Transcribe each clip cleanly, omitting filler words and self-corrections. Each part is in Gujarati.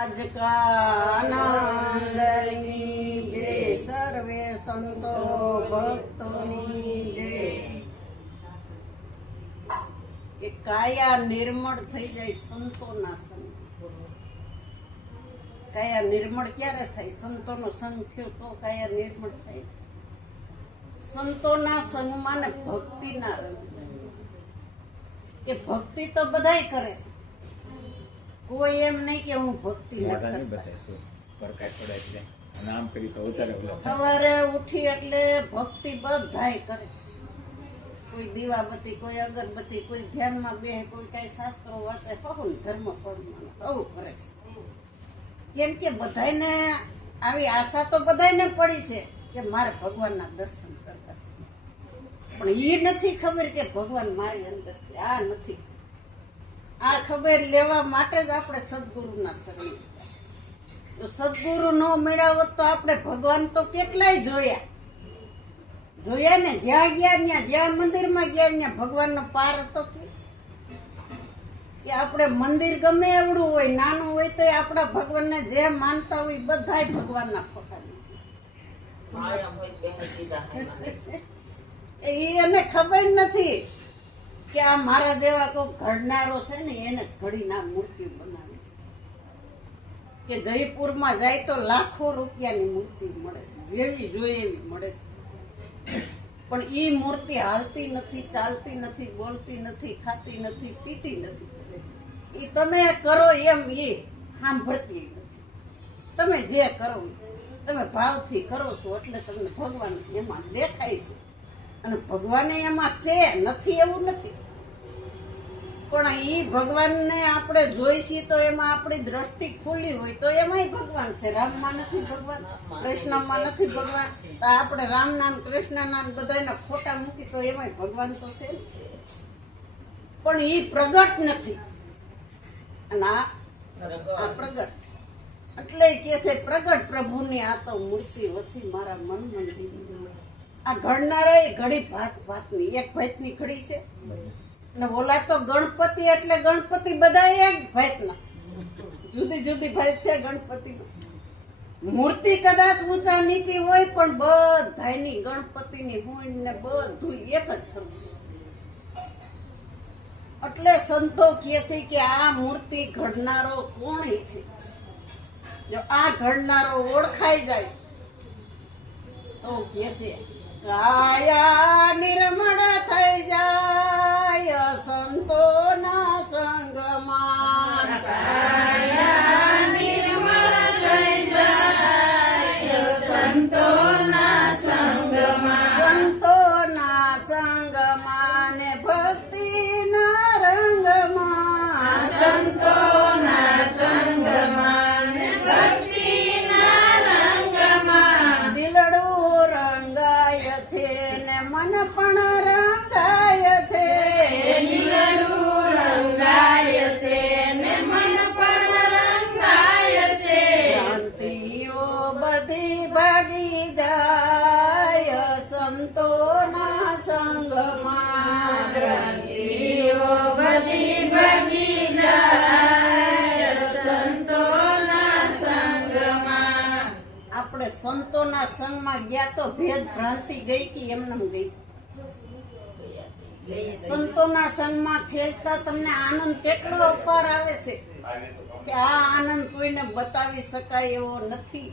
આજ કાનંદની જય, સર્વે સંતો ભક્તોની જય. કે કાયા નિર્મળ થઈ જાય સંતોના સંગ. કાયા નિર્મળ ક્યારે થાય? સંતોનો સંગ થયો તો કાયા નિર્મળ થાય. સંતોના સંગમાં ને ભક્તિના રંગ. કે ભક્તિ તો બધાય કરે છે, કોઈ એમ નહીં કે હું ભક્તિ નથી કરતા. સવારે ઉઠી એટલે ભક્તિ બધાય કરે. કોઈ દીવાબત્તી, કોઈ અગરબત્તી, કોઈ ધ્યાનમાં બેસે, કોઈ કઈ શાસ્ત્રો વાંચે, બહુ ધર્મ કર્મ બહુ કરે છે. કેમ કે બધાને આવી આશા તો બધાને પડી છે કે મારે ભગવાનના દર્શન કરવા છે, પણ એ નથી ખબર કે ભગવાન મારી અંદર છે. આ નથી. આ ખબર લેવા માટે જ આપણે સદગુરુના શરણે. જો સદગુરુ ન મેળવો તો આપણે ભગવાન તો કેટલાય જોયા ને, જ્યાં ગયા ત્યાં, જ્યાં મંદિરમાં ગયા ત્યાં ભગવાનનો પાર હતો. કે આપણે મંદિર ગમે એવડું હોય, નાનું હોય, તો આપણા ભગવાનને જે માનતા હોય બધાય ભગવાનના ફોટા. એને ખબર નથી કે આ મારા જેવા કોઈ ઘડનારો છે ને એને જ ઘડીના મૂર્તિ બનાવે છે. કે જયપુરમાં જાય તો લાખો રૂપિયાની મૂર્તિ મળે છે, જેવી જોઈએ એવી મળે છે. પણ ઈ મૂર્તિ હાલતી નથી, ચાલતી નથી, બોલતી નથી, ખાતી નથી, પીતી નથી. ઈ તમે કરો એમ એ સાંભળતી નથી. તમે જે કરો તમે ભાવથી કરો છો એટલે તમને ભગવાન એમાં દેખાય છે. અને ભગવાને એમાં છે નથી એવું નથી, પણ ઈ ભગવાનને આપણે જોઈશી તો એમાં આપણી દ્રષ્ટિ ખુલ્લી હોય તો એમાંય ભગવાન છે. રામમાં નથી ભગવાન, કૃષ્ણમાં નથી ભગવાન, તો આપણે રામના કૃષ્ણના બધાના ફોટા મૂકી તો એમાંય ભગવાન તો છે. પણ ઈ પ્રગટ નથી. અને આ પ્રગટ એટલે કે છે પ્રગટ પ્રભુની આ તો મૂર્તિ વસી મારા મન મંદિર. આ ઘડનારા એ ઘડી ભાત ભાતની, એક ભાતની ઘડી છે ને ઓલા તો ગણપતિ એટલે ગણપતિ બધા એક ભાતના, જુદી જુદી ભાત છે ગણપતિમાં. મૂર્તિ કદાચ ઊંચા નીચી હોય પણ બધાની ગણપતિની હોય ને બધું એક જ સરખું. એટલે સંતો કહે છે કે આ મૂર્તિ ઘડનારો કોણ છે? જો આ ઘડનારો ઓળખાઈ જાય તો કહે છે કાયા નિર્મળ થઈ જાય સંતોના સંગમાં. કાયા નિર્મળ થઈ જાય સંતોના સંગમાં. સંતોના સંગમાં ને ભક્તિના રંગમાં. સંતોના સંગમાં ને ભક્તિના રંગમાં. દિલડું રંગાય છે ને મન પણ રંગાય છે. દિલડું રંગાય છે ને મન પણ રંગાય છે. શાંતિઓ બધી ભાગી જાય સંતોના સંગમાં. શાંતિઓ બધી ભાગી જાય સંતોના સંગમાં. આપણે સંતોના સંગમાં ગયા તો ભેદ ભ્રાંતિ ગઈ કે એમને ગઈ? સંતોના સંગમાં ખેલતા તમને આનંદ કેટલો અપાર આવે છે કે આ આનંદ કોઈને બતાવી શકાય એવો નથી.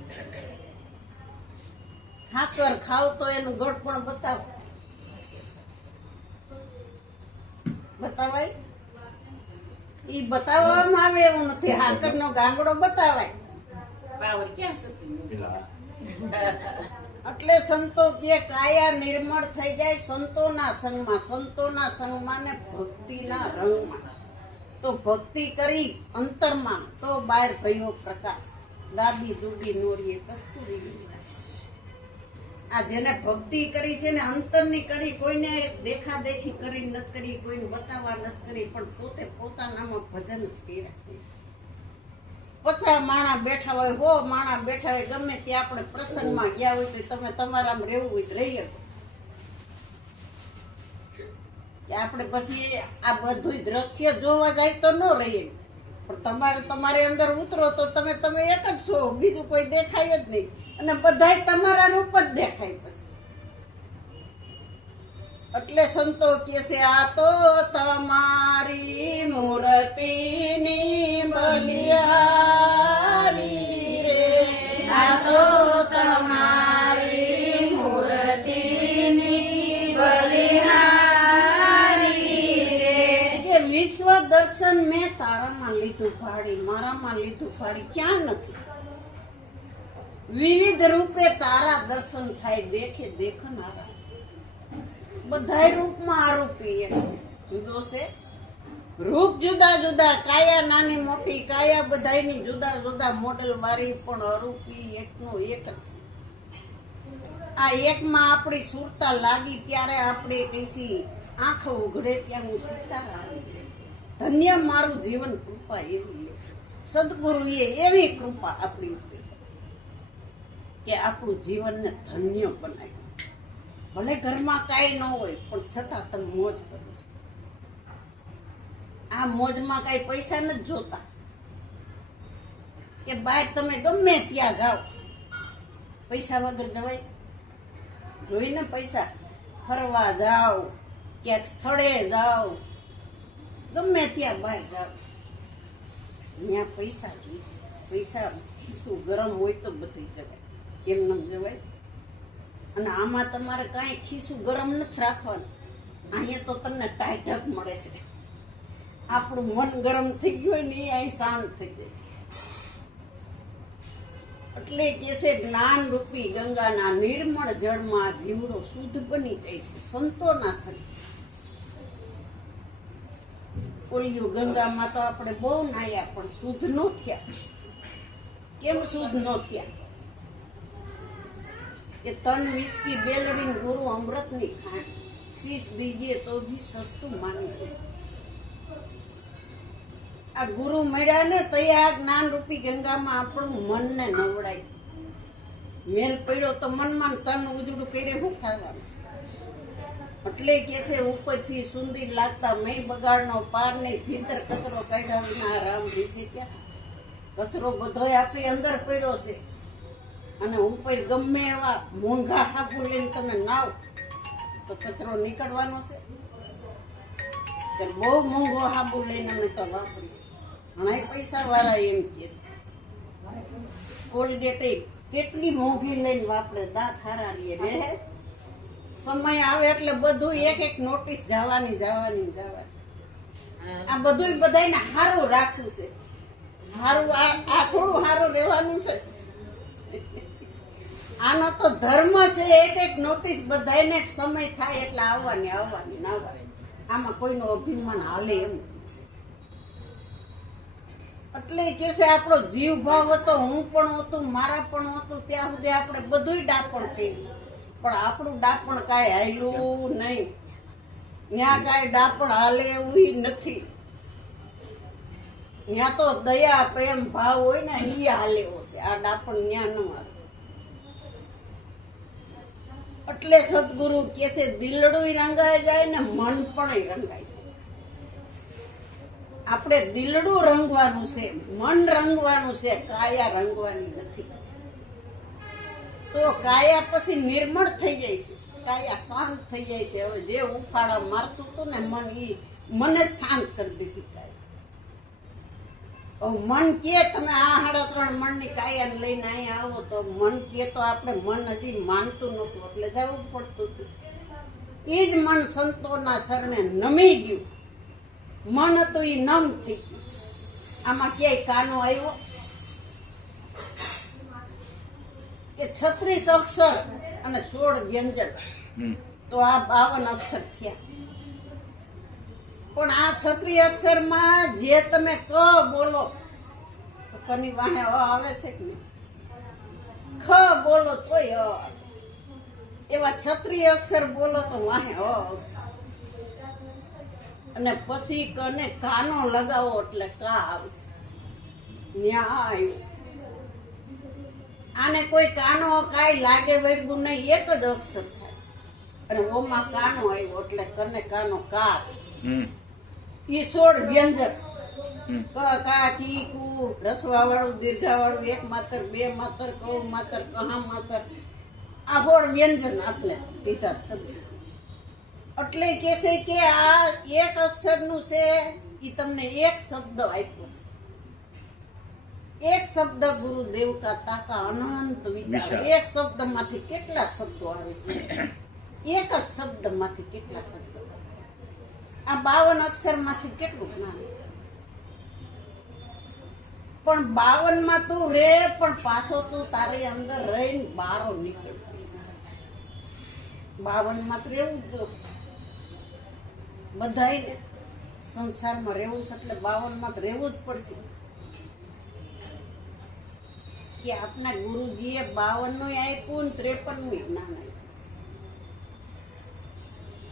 ઠાકર ખાવ તો એનું ગઢ પણ બતાવાય? ઈ બતાવવામાં આવે એવું નથી. હાકર નો ગાંગડો બતાવાય. એટલે સંતો કે કાયા નિર્મળ થઈ જાય સંતોના સંગમાં. સંતોના સંગમાં ને ભક્તિના રંગમાં. તો ભક્તિ કરી અંતરમાં તો બહાર ભયો પ્રકાશ. દાબી દુબી નોરીએ કસ્તુરી. આ જેને ભક્તિ કરી છે ને અંતરની કરી, કોઈને દેખા દેખી કરી નથી કરી, કોઈને બતાવવા નથી કરી, પણ પોતે પોતાનામાં ભજન જ કર્યા. પચાસ માણા બેઠા હોય, 100 માણા બેઠા હોય, ગમે ત્યાં આપણે પ્રસંગમાં ગયા હોય તો તમે તમારામાં રહેવું હોય રહી શકો. આપણે પછી આ બધું દ્રશ્ય જોવા જાય તો ન રહીએ. પણ તમારે તમારી અંદર ઉતરો તો તમે એક જ છો, બીજું કોઈ દેખાય જ નહીં, અને બધાય તમારા રૂપ જ દેખાય પછી. એટલે સંતો કહે છે આ તો તમારી મૂર્તિની બલિહારી રે, આ તો તમારી મૂર્તિની બલિહારી રે. કે વિશ્વ દર્શન મેં તારામાં લીધું ભાડી, મારામાં લીધું ભાડી ક્યાં નથી. વિવિધ રૂપે તારા દર્શન થાય, દેખે દેખનારા બધાય રૂપમાં આરોપી એક જુદો છે. રૂપ જુદા જુદા, કાયા નાની મોટી, કાયા બધાયની જુદા જુદા મોડેલ વાળી, પણ આરોપી એકનો એક જ છે. આ એકમાં આપણી સુરતા લાગી ત્યારે આપણે કહીશી આંખો ઉઘડે ત્યાં હું સીતારામ. ધન્ય મારું જીવન, કૃપા એવી સદગુરુએ એવી કૃપા આપણી ઉપર કે આપણું જીવનને ધન્ય બનાવ્યું. ભલે ઘરમાં કાંઈ ન હોય પણ છતાં તમે મોજ કરો છો. આ મોજમાં કાંઈ પૈસા નથી જોતા કે બહાર તમે ગમે ત્યાં જાઓ, પૈસા વગર જવાય? જોઈને પૈસા ફરવા જાઓ, ક્યાંક સ્થળે જાઓ, ગમે ત્યાં બહાર જાઓ, ત્યાં પૈસા જોઈશે. પૈસા શું ગરમ હોય તો બધી જવાય, એમ ન જવાય. અને આમાં તમારે કાંઈ ખિસ્સું ગરમ નથી રાખવાનું. અહીંયા તો તમને ટાઈટક મળે છે. આપણું મન ગરમ થઈ ગયું હોય ને એ અહીં શાંત થઈ જાય. એટલે કે છે જ્ઞાન રૂપી ગંગાના નિર્મળ જળમાં જીવડો શુદ્ધ બની જાય છે સંતોના સંગ. ઓલિયું ગંગામાં તો આપણે બહુ નાયા પણ શુદ્ધ ન થયા. કેમ શુદ્ધ ન થયા? કે તન વિસ્કી બેલડી ગુરુ અમૃતની ખાણ, શીશ દીજીએ તો ભી સસ્તું માની છે. આ ગુરુ મળ્યા ને તો આ જ્ઞાન રૂપી ગંગામાં આપણું મનને નવડાય. મેલ પડ્યો તો મનમાં તન ઉજળું કરે શું થવાનું છે? એટલે કે છે ઉપરથી સુંદર લાગતા મેં બગાડનો પાર નહીં, ભીતર કચરો કાઢ્યા વિના રામ રીજે ક્યાં. કચરો બધો આપણી અંદર પડ્યો છે, અને ઉપર ગમે એવા મોંઘા હાફુ લઈને તમે નાવ તો કચરો નીકળવાનો છે. કે બહુ મોંઘો હાબુ લઈને અમે તો વાપરીશું. ઘણા પૈસા વાળા એમ કે છે કોલગેટ કેટલી મોંઘી લઈને વાપરે, દાંત હારા લે ને. સમય આવે એટલે બધું એક એક નોટિસ જવાની. આ બધું બધાને સારું રાખવું છે. સારું આ થોડું સારું રહેવાનું છે. આનો તો ધર્મ છે. એક એક નોટિસ બધાને સમય થાય એટલે આવવાની. આમાં કોઈનો અભિમાન હાલે એમ. એટલે કે છે આપણો જીવ ભાવ હતો, હું પણ હતું, મારા પણ હતું, ત્યાં સુધી આપણે બધું ડાપણ કર્યું. પણ આપણું ડાપણ કાંઈ હાલ્યું નહીં. ત્યાં કાંઈ ડાપણ હાલે એવું નથી. ત્યાં તો દયા પ્રેમ ભાવ હોય ને એ હાલેવો છે. આ ડાપણ ત્યાં ન હાલે. એટલે સદગુરુ કે છે દિલડું રંગાઈ જાય ને મન પણ રંગાય જાય. આપણે દિલડું રંગવાનું છે, મન રંગવાનું છે, કાયા રંગવાની નથી. તો કાયા પછી નિર્મળ થઈ જાય છે, કાયા શાંત થઈ જાય છે. હવે જે ઉફાળા મારતું હતું ને મન, એ મને શાંત કરી દીધી કાયા. મન કે તમે આ 3.5 મણની કાયા લઈને અહીંયા આવો તો મન કે તો આપણે મન હજી માનતું નહોતું એટલે જવું પડતું હતું. એ જ મન સંતોના શરણે નમી ગયું. મન હતું એ નમ થઈ ગયું. આમાં ક્યાંય કાનો આવ્યો કે 36 અક્ષર અને 16 વ્યંજન, તો આ 52 અક્ષર થયા. પણ આ 36 અક્ષરમાં જે તમે ક બોલો તો કની વાહે અ આવે છે કે નહીં? ખ બોલો તોય અ. એવા 36 અક્ષર બોલો તો વાહે અ આવશે. અને પછી કને કાનો લગાવો એટલે કા આવશે. ન્યા આવ્યું. આને કોઈ કાનો કાંઈ લાગે વળગું નહીં, એક જ અક્ષર થાય. અને ઓમાં કાનો આવ્યો એટલે કને કાનો કા. ઈ 16 વ્યંજન. ક કા કી કુ રસવા વાળું દીર્ઘા વાળું એક માત્ર બે માત્ર કઉ માત્ર કહા માત્ર આ હોળ વ્યંજન આપણે કીધા શબ્દ એટલે કે છે કે આ એક અક્ષરનું છે ઈ તમને એક શબ્દ આપ્યો છે એક શબ્દ ગુરુદેવ કા તાકા અનંત વિચાર એક શબ્દમાંથી કેટલા શબ્દો આવે છે એક જ શબ્દમાંથી કેટલા શબ્દો આ 52 અક્ષરમાંથી કેટલું જ્ઞાન પણ 52 માં તું રે પણ પાછો તું તારી અંદર રહીને બારો નીકળ 52 માં રહેવું જો બધાય સંસારમાં રહેવું છે એટલે 52 માં રહેવું જ પડશે કે આપના ગુરુજીએ 52 નું આપ્યું ને 53 નું જ્ઞાન આપ્યું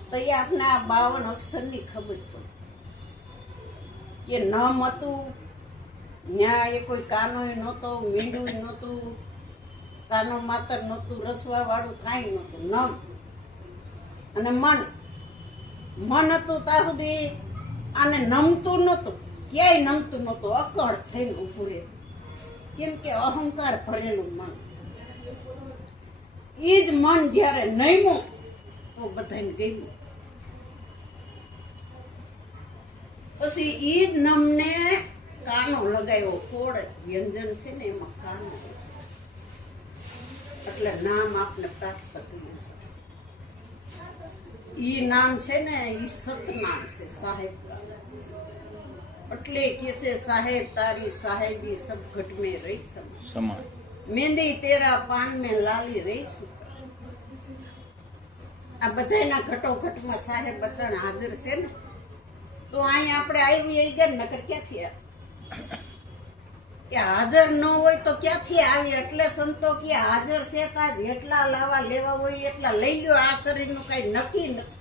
તો એ આપને આ 52 અક્ષરની ખબર પડે કે નામ હતું ન્યા એ કોઈ કાનોય નહોતો મીંડું નહોતું કાનો માતર નહોતું રસવા વાળું કાંઈ નહોતું નામ અને મન હતું ત્યાં સુધી આને નમતું નહોતું ક્યાંય નમતું નહોતું અકળ થઈને ઊભું રહે કેમ કે અહંકાર ભરેલું મન ઈ જ મન જ્યારે નમ્યું તો બધાને ગયું પછી ઈ જ નમને કાનો લગાવ્યો કોડ વ્યંજન છે ને એમાં કાનો એટલે નામ આપને પ્રાપ્ત કર્યું છે ઈ નામ છે ને ઈ સતનામ છે સાહેબ એટલે કે છે સાહેબ તારી સાહેબી સબ ઘટ में रही समा मेहंदी तेरा पान में लाली रही सुकर આ બધાયના ઘટોઘટમાં સાહેબ બધાને હાજર છે ને તો અહીં આપણે આવી ગયા નકર ક્યાંથી કે હાજર ન હોય તો ક્યાંથી આવી એટલે સંતો કે હાજર છે તા જેટલા લાવા લેવા હોય એટલા લઈ લ્યો આ શરીરનું કઈ નક્કી નથી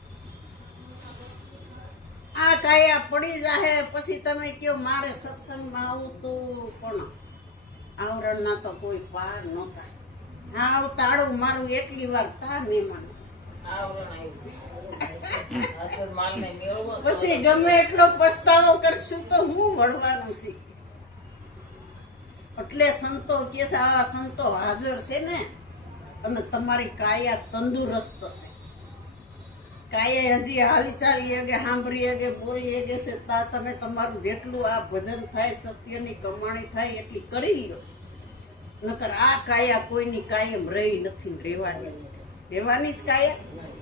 આ કાયા પડી જાહે પછી તમે કયો મારે સત્સંગમાં આવું તો પણ આવરણના તો કોઈ પાર નહોતા આવ તાળું મારું એટલી વાર તા મહેમાન પછી ગમે એટલો પસ્તાવો કરશું તો હું વળવાનું છે એટલે સંતો કે છે આ સંતો હાજર છે ને અને તમારી કાયા તંદુરસ્ત છે કાયા હજી હાલી ચાલી કે સાંભળી કે બોલી કે છે તા તમે તમારું જેટલું આ ભજન થાય સત્યની કમાણી થાય એટલી કરી લો નકર આ કાયા કોઈની કાયમ રહી નથી રહેવાની જ કાયા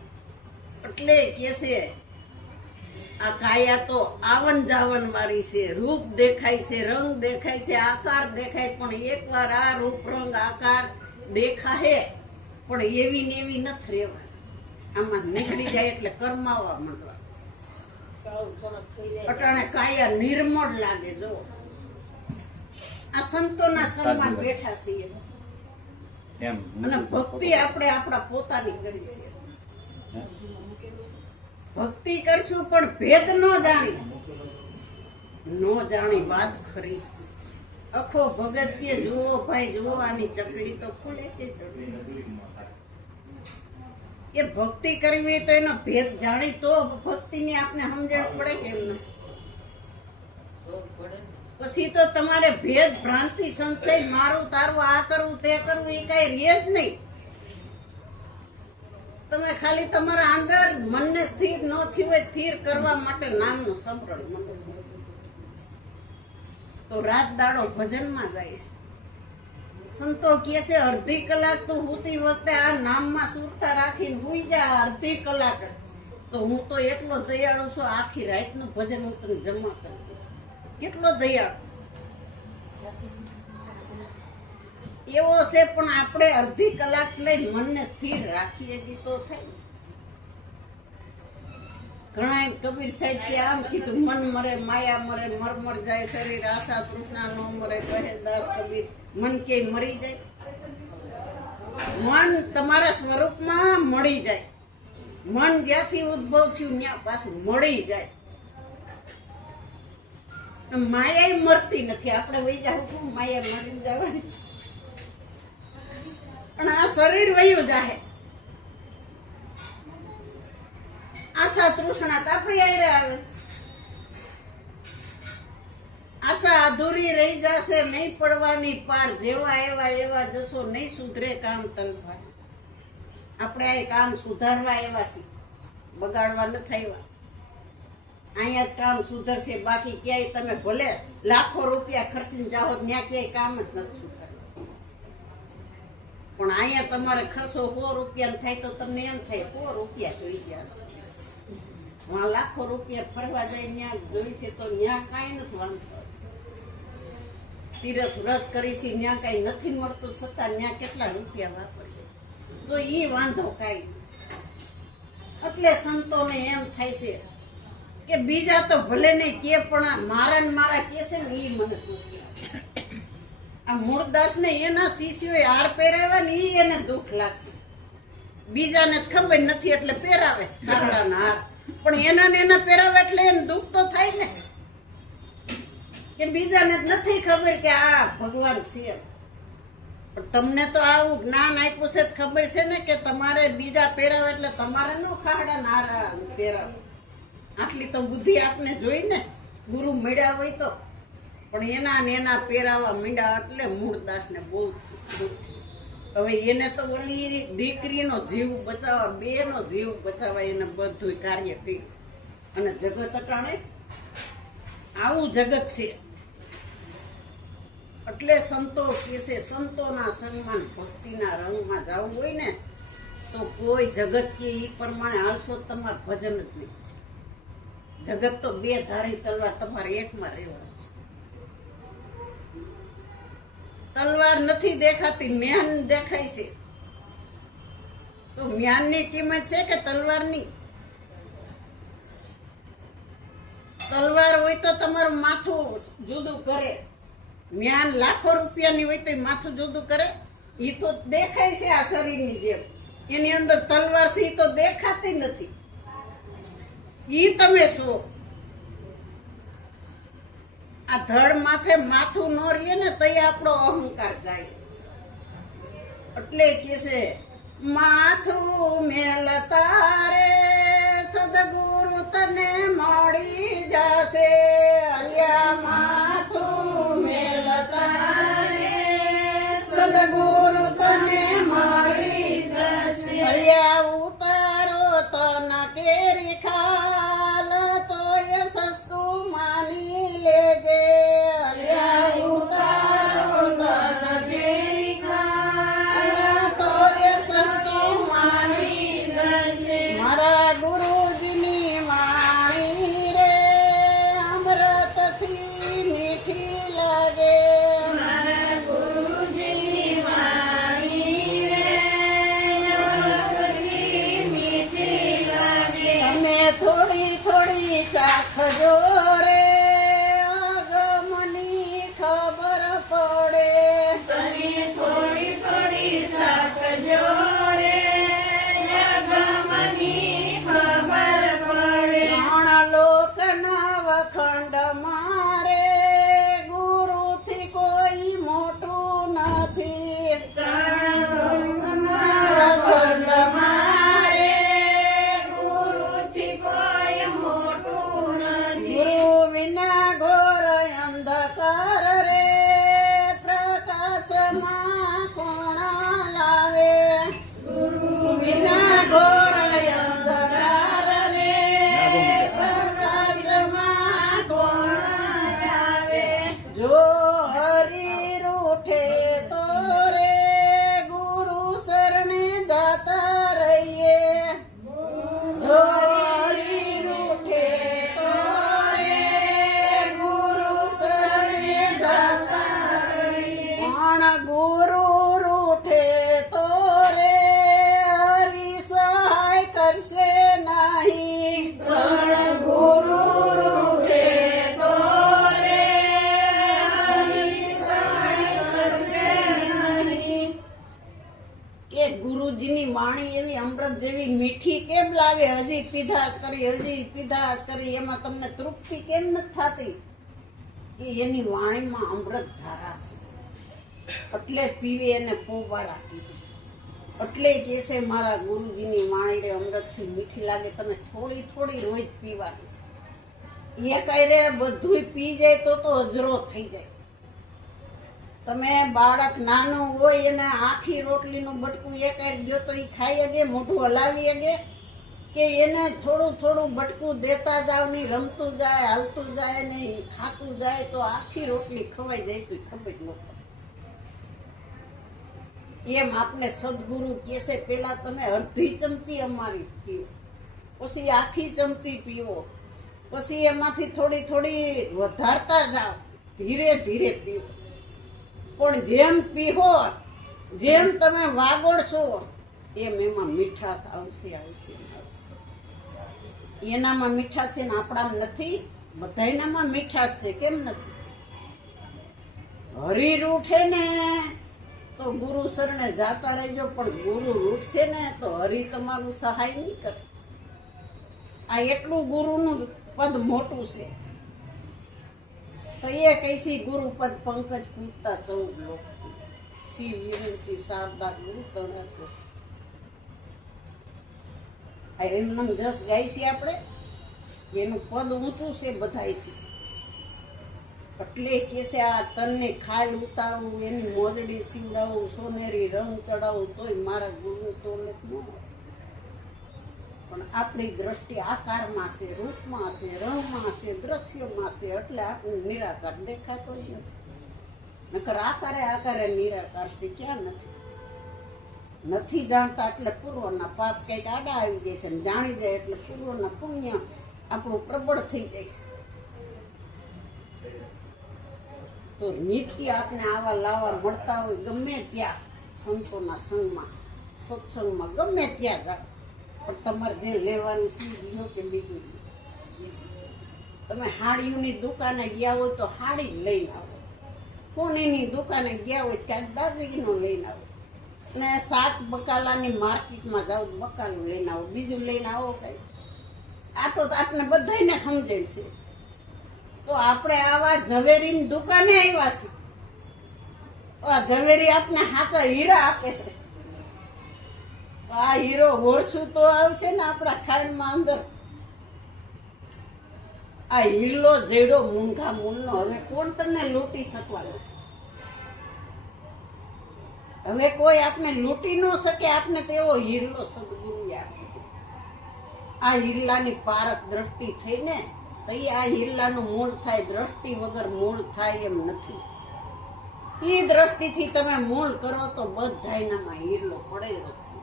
એટલે કે છે આ કાયા તો આવન જાવન વાળી છે રૂપ દેખાય છે રંગ દેખાય છે આકાર દેખાય પણ એકવાર આ રૂપ રંગ આકાર દેખાય પણ એવી ને એવી નથી રહેવા આમાં નીકળી જાય એટલે કર્માવા માંડવા અટાણે કાયા નિર્મળ લાગે જો આ સંતોના સન્માન બેઠા છીએ અને ભક્તિ આપણે આપણા પોતાની કરી છે ભક્તિ કરશું પણ ભેદ ન જાણી વાત ખરી અખો ભગત કે જુઓ ભાઈ જુઓ આની ચકડી તો ખુલે કે ચકડી એ ભક્તિ કરવી તો એનો ભેદ જાણી તો ભક્તિની આપણે સમજણ પડે કેમ ન પછી તો તમારે ભેદ ભ્રાંતિ સંશય મારું તારું આ કરવું તે કરવું એ કઈ રહે જ નહીં તમે ખાલી તમારા અંદર મનને સ્થિર ન થયું હોય સ્થિર કરવા માટે નામનું સ્મરણ તો રાત દાડો ભજનમાં જાય છે સંતો કહે છે અડધી કલાક તો હુતી વખતે આ નામમાં સુરતા રાખીને હુઈ જા અડધી કલાક તો હું તો એટલો દયાળુ છું આખી રાતનું ભજન હું તને જમા કરું કેટલો દયાળુ એવો છે પણ આપણે અડધી કલાક લઈ મનને સ્થિર રાખીએ તો થાય ઘણા કબીર સાહેબ કે આમ કીધું મન મરે માયા મરે મર જાય શરીર આશા તૃષ્ણા નો મરે કહે દાસ કબીર મન કે મરી જાય મન તમારા સ્વરૂપમાં મળી જાય મન જ્યાંથી ઉદ્ભવ થયું ત્યાં પાછું મળી જાય માયા મરતી નથી આપણે વહી જાવ માયા મરી જવાની પણ આ શરીર વયું જાહે આશા તૃષ્ણા તો આપણી આયરે આવે આશા અધૂરી રહી જશે, નહીં પડવાની પાર, જેવા એવા એવા જશો, નહીં સુધરે કામ તલવાર. આપણે આ કામ સુધારવા એવા છીએ, બગાડવા ન થયા. અહીંયા જ કામ સુધરશે, બાકી ક્યાંય તમે ભલે લાખો રૂપિયા ખર્ચીને જાઓ ત્યાં ક્યાંય કામ જ નથી સુધારવા. પણ અહીંયા તમારે ખર્ચો 100 રૂપિયા થાય તો તમને એમ થાય 100 રૂપિયા જોઈ ગયા, લાખો રૂપિયા ફરવા જાય ત્યાં જોઈશે તો ત્યાં કાંઈ નથી વાંધો. તીરથ વ્રત કરી છે ત્યાં કાંઈ નથી મળતું, છતાં ત્યાં કેટલા રૂપિયા વાપરશે તો એ વાંધો કાંઈ. એટલે સંતોને એમ થાય છે કે બીજા તો ભલે નહીં કે પણ મારા ને મારા કે છે ને એ મને દુઃખ લાગે. આ મૂળદાસ ને એના શિષ્યોએ હાર પહેરાવ્યા ને એ એને દુઃખ લાગતું. બીજાને ખબર નથી એટલે પહેરાવે તારડાના હાર, પણ એના ને એના પહેરાવે એટલે એને દુઃખ તો થાય ને, કે બીજાને નથી ખબર કે આ ભગવાન છે. પણ તમને તો આવું જ્ઞાન આપ્યું છે, ખબર છે ને કે તમારે બીજા પહેરાવે એટલે તમારે નો ખાડાના હાર પહેરાવે. આટલી તો બુદ્ધિ આપને જોઈ ને ગુરુ મળ્યા હોય તો. પણ એના ને એના પહેરાવા મીંડા એટલે મૂળદાસ ને બહુ દુઃખ. હવે એને તો ઓલી દીકરીનો જીવ બચાવવા, બેનો જીવ બચાવવા એને બધું કાર્ય કર્યું. અને જગત અટાણે આવું જગત છે. એટલે સંતો કે છે સંતોના સન્માન ભક્તિના રંગમાં જવું હોય ને તો કોઈ જગત કે એ પ્રમાણે હાલશો તમારે ભજન જ નહીં. જગત તો 2 ધારી તલવાર, તમારે એકમાં રહેવાનું. તલવાર નથી દેખાતી, મ્યાન દેખાય છે. તો મ્યાનની કિંમત છે કે તલવારની? તલવાર હોય તો તમારું માથું જુદું કરે, મ્યાન લાખો રૂપિયાની હોય તો માથું જુદું કરે. એ તો દેખાય છે આ શરીરની જેમ, એની અંદર તલવાર છે એ તો દેખાતી નથી. ઈ તમે છો. આ ધડ માથે માથું ન રહીએ ને તો આપણો અહંકાર જાય. એટલે કે છે માથું મેલતા રે સદગુરુ તને મળી જશે. અલ્યા માથું મેલતા રે સદગુરુ તને મળી જશે. અલ્યા ઉતારો તન કેરી ખાલ તો એ સસ્તું માની લેજે. અલ્યા ઉતારો તન કેરી ખાલ તો એ સસ્તું માની લેજે. મારા ગુરુજીની વાણી રે અમૃતથી મીઠી લાગે. મારા ગુરુજીની વાણી રે અમૃતથી મીઠી લાગે. તમે થોડી થોડી ચાખજો રે આગમની ખબર પડે. તમે થોડી થોડી ચાખજો રે આગમની ખબર પડે. ત્રણ લોકના વખંડ મારે ગુરુથી કોઈ મોટું નથી. ત્રણ લોકના વખંડ મારે ગુરુથી કોઈ મોટું નથી. ગુરુ વિના ઘોર અંધકાર રે પ્રકાશમાં કોણ લાવે. ગુરુ વિના ઘોર અંધકાર રે પ્રકાશમાં કોણ લાવે. જો હરી રૂઠે તો રે ગુરુ શરણે જાતા રહીએ. જો હરી રૂઠે તો રે ગુરુ શરણે જાતા રહીએ. પણ ગુરુ રૂઠે તો રે હરી સહાય કરશે નહીં. પણ ગુરુ રૂઠે તો રે હરી સહાય કરશે નહીં. કે ગુરુજીની વાણી એવી અમૃત જેવી મીઠી કેમ લાગે? હજી પીધાશ કરી એમાં તમને તૃપ્તિ કેમ નથી થતી? કે એની વાણીમાં અમૃત ધારા છે, એટલે પીવે એને પોવારા કીધું. એટલે કે છે મારા ગુરુજીની વાણી રે અમૃતથી મીઠી લાગે. તમે થોડી થોડી રોજ પીવાની છે. એ કાંઈ બધું પી જાય તો અજરો થઈ જાય. તમે બાળક નાનું હોય એને આખી રોટલીનું બટકું એક દો તો એ ખાઈ શકે, મોઢું હલાવી શકે, કે એને થોડું થોડું બટકું દેતા જાવ ને રમતું જાય, હાલતું જાય ને ખાતું જાય તો આખી રોટલી ખવાઈ જાય તો ખબર ન પડે. એમ આપને સદગુરુ કહેશે પેલા તમે અડધી ચમચી અમારી પીવો, પછી આખી ચમચી પીવો, પછી એમાંથી થોડી થોડી વધારતા જાઓ, ધીરે ધીરે પીવો. પણ જેમ પીવો, જેમ તમે વાગોડશો એમ એમાં મીઠાશ આવશે આવશે આવશે. એનામાં મીઠાશ છે ને આપણામાં નથી? બધાયનામાં મીઠાશ છે, કેમ નથી? હરી રૂઠે ને તો ગુરુ શરણે જાતા રહેજો, પણ ગુરુ રૂઠશે ને તો હરી તમારું સહાય નહીં કરે. આ એટલું ગુરુનું પદ મોટું છે. તો એ કૈસી ગુરુ પદ પંકજ પૂજતા 14 લોક, શ્રી વિરંચી શારદા ગુરુ તણા જસ. આ એમનામ જસ ગાય છે આપણે, એનું પદ ઊંચું છે બધાયથી. એટલે કે છે આ તનને ખાલ ઉતારવું, એની મોજડી સીવડાવું, સોનેરી રંગ ચડાવું તોય મારા ગુરુ તોલે ન હોય. પણ આપણી દ્રષ્ટિ આકારમાં છે, રૂપમાં છે, રંગમાં છે, દ્રશ્યમાં છે, એટલે આપણને નિરાકાર દેખાતો જ નથી. નકર આકારે આકારે નિરાકાર છે, ક્યાં નથી? નથી જાણતા એટલે પૂર્વના પાપ કંઈક આડા આવી જાય છે, ને જાણી જાય એટલે પૂર્વના પુણ્ય આપણું પ્રબળ થઈ જાય છે. તો નિત્ય આપણે આવા લાવા મળતા હોય ગમે ત્યાં, સંતોના સંગમાં, સત્સંગમાં, ગમે ત્યાં જાઓ, પણ તમારે જે લેવાનું છે લ્યો કે બીજું લ્યો. તમે હાડીઓની દુકાને ગયા હોય તો હાડી લઈને આવો, કોનીની દુકાને ગયા હોય ક્યાંક દાગીનો લઈને આવો, ને શાક બકાલાની માર્કેટમાં જાઓ બકાલું લઈને આવો, બીજું લઈને આવો કઈ. આ તો આપણે બધાને સમજણ છે. તો આપણે આવા ઝવેરીની દુકાને આવ્યા છીએ, આ ઝવેરી આપણે સાચા હીરા આપે છે. તો આ હીરો હોળશું તો આવશે ને આપણા ખાંડમાં અંદર. આ હીરો જેડો મૂંઘા મૂળનો હવે કોણ તમને લૂંટી શકવાનો છે? હવે કોઈ આપણે લૂંટી ન શકે. આપણે તેવો હીરો સદગુરુએ આપ્યો. આ હીરલાની પારક દ્રષ્ટિ થઈને તો આ હીરલાનું મૂળ થાય, દ્રષ્ટિ વગર મૂળ થાય એમ નથી. એ દ્રષ્ટિથી તમે મૂળ કરો તો બધાયનામાં હીરલો પડે જ છે.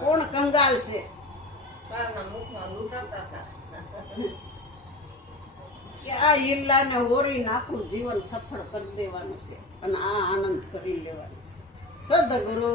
કોણ કંગાલ છે? કે આ હીરલાને હોરીને આપણું જીવન સફળ કરી દેવાનું છે અને આ આનંદ કરી લેવાનો છે. સદગુરુ